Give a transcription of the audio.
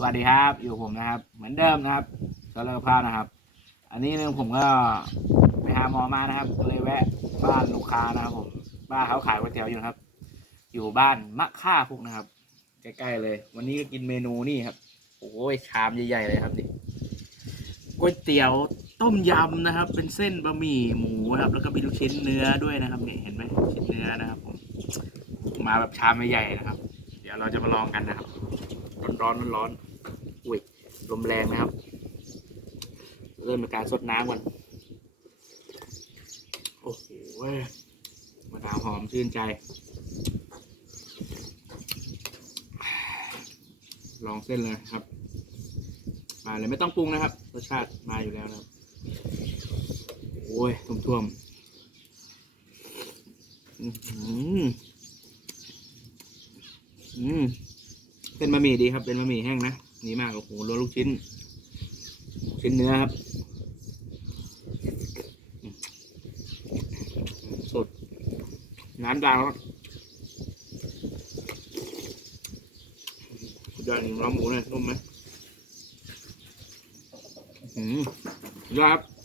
สวัสดีครับอยู่ผมนะครับ เหมือนเดิมนะครับสารภาพนะครับ อันนี้นี่ยผมก็ไปหาหมอมานะครับก็เลยแวะบ้านลูกค้านะครับผมบ้านเขาขายก๋วยเตี๋ยวอยู่นะครับ อยู่บ้านมะค่าพุกนะครับ ใกล้ๆเลย วันนี้ก็กินเมนูนี่ครับโอ้ยชามใหญ่ๆเลยครับนี่ก๋วยเตี๋ยวต้มยำนะครับ เป็นเส้นบะหมี่หมูครับ แล้วก็มีลูกชิ้นเนื้อด้วยนะครับนี่เห็นไหมชิ้นเนื้อนะครับผมมาแบบชามใหญ่ๆนะครับ เดี๋ยวเราจะมาลองกันนะครับร้อนๆร้อนๆ อุ้ยลมแรงนะครับ เริ่มจากการสดน้ำก่อนโอ้โหมะนาวหอมชื่นใจ ลองเส้นเลยครับ มาเลยไม่ต้องปรุงนะครับรสชาติมาอยู่แล้วนะครับ โอ้ยท่วมๆอื้อหืออืมเป็นบะหมี่ดีครับ เป็นบะหมี่แห้งนะ นี่มากโอ้โหรวลูกชิ้น ชิ้นเนื้อครับ สด น้ำดาวสุดยอดจริงล้อหมูเนี่ยนุ่มไหมอืมยอดครับ